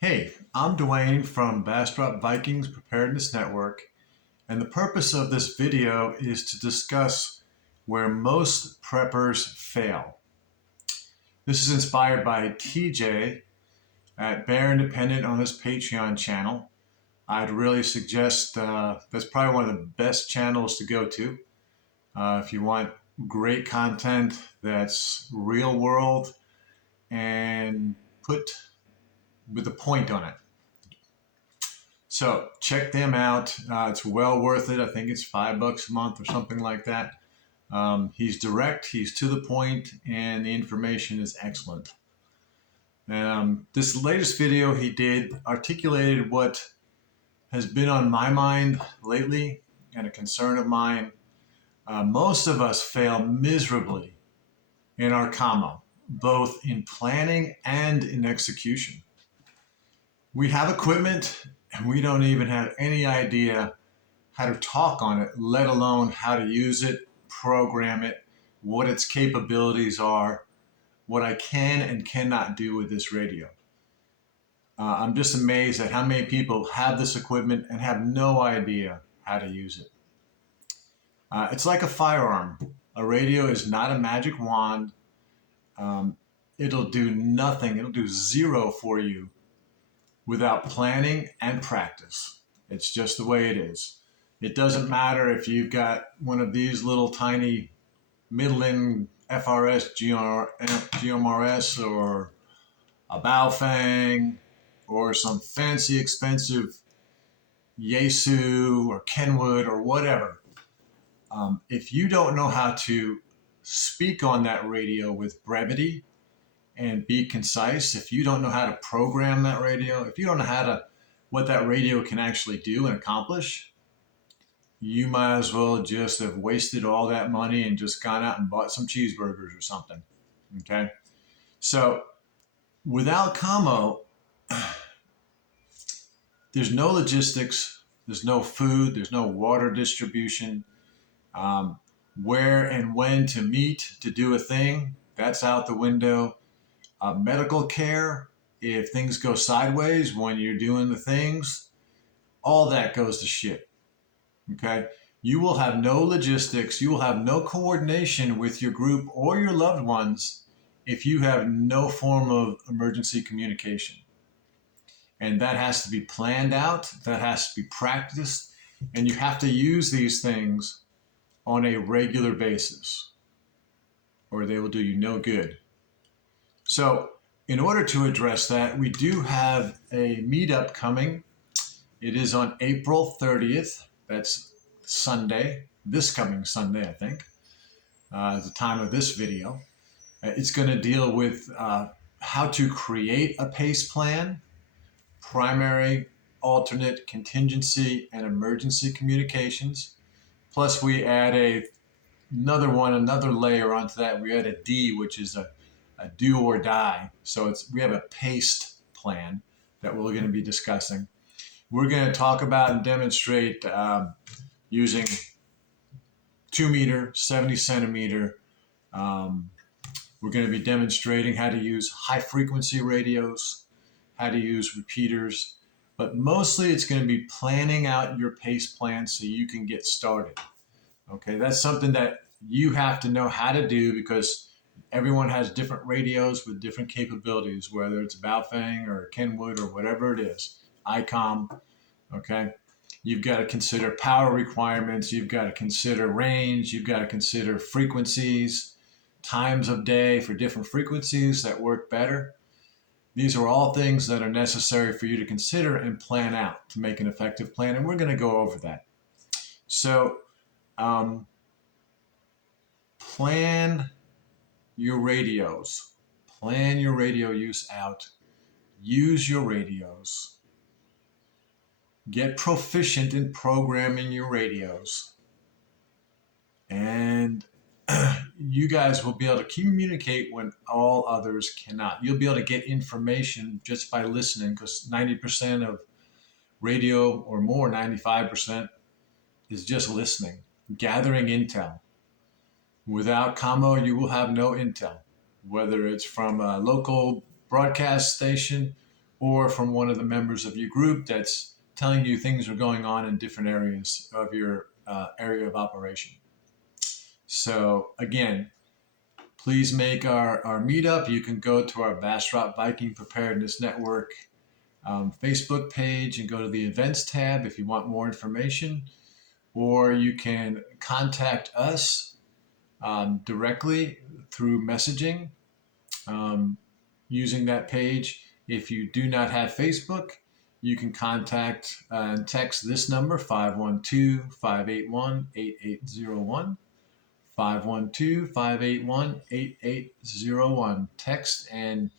Hey, I'm Dwayne from Bastrop Vikings Preparedness Network, and the purpose of this video is to discuss where most preppers fail. This is inspired by TJ at Bear Independent on his Patreon channel. I'd really suggest that's probably one of the best channels to go to if you want great content that's real world and put with a point on it. So check them out. It's well worth it. I think it's $5 a month or something like that. He's direct, he's to the point, and the information is excellent. This latest video he did articulated what has been on my mind lately and a concern of mine. Most of us fail miserably in our commo, both in planning and in execution. We have equipment and we don't even have any idea how to talk on it, let alone how to use it, program it, what its capabilities are, what I can and cannot do with this radio. I'm just amazed at how many people have this equipment and have no idea how to use it. It's like a firearm. A radio is not a magic wand. It'll do nothing. It'll do zero for you without planning and practice. It's just the way it is. It doesn't matter if you've got one of these little tiny middling FRS, GMRS, or a Baofeng, or some fancy expensive Yaesu or Kenwood or whatever. If you don't know how to speak on that radio with brevity and be concise, if you don't know how to program that radio, if you don't know what that radio can actually do and accomplish, you might as well just have wasted all that money and just gone out and bought some cheeseburgers or something. Okay? So without commo, there's no logistics, there's no food, there's no water distribution. Where and when to meet to do a thing, that's out the window. Medical care, if things go sideways when you're doing the things, all that goes to shit. Okay? You will have no logistics, you will have no coordination with your group or your loved ones if you have no form of emergency communication. And that has to be planned out, that has to be practiced, and you have to use these things on a regular basis, or they will do you no good. So, in order to address that, we do have a meetup coming. It is on April 30th. That's Sunday, this coming Sunday, I think, at the time of this video. It's going to deal with how to create a PACE plan, primary, alternate, contingency, and emergency communications. Plus, we add another layer onto that. We add a D, which is a do or die. So we have a PACE plan that we're going to be discussing. We're going to talk about and demonstrate using 2 meter, 70 centimeter. We're going to be demonstrating how to use high frequency radios, how to use repeaters, but mostly it's going to be planning out your PACE plan so you can get started. Okay, that's something that you have to know how to do because everyone has different radios with different capabilities, whether it's Baofeng or Kenwood or whatever it is, ICOM, okay? You've got to consider power requirements, you've got to consider range, you've got to consider frequencies, times of day for different frequencies that work better. These are all things that are necessary for you to consider and plan out to make an effective plan, and we're going to go over that. So, plan your radios. Plan your radio use out. Use your radios. Get proficient in programming your radios. And you guys will be able to communicate when all others cannot. You'll be able to get information just by listening because 90% of radio or more, 95%, is just listening, gathering intel. Without commo, you will have no intel, whether it's from a local broadcast station or from one of the members of your group that's telling you things are going on in different areas of your area of operation. So again, please make our meetup. You can go to our Bastrop Viking Preparedness Network Facebook page and go to the events tab if you want more information, or you can contact us directly through messaging using that page. If you do not have Facebook, you can contact and text this number 512-581-8801. 512-581-8801. Text and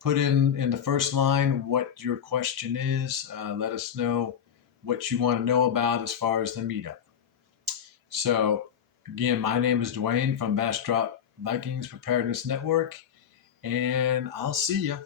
put in the first line what your question is. Let us know what you want to know about as far as the meetup. So again, my name is Dwayne from Bastrop Vikings Preparedness Network, and I'll see you.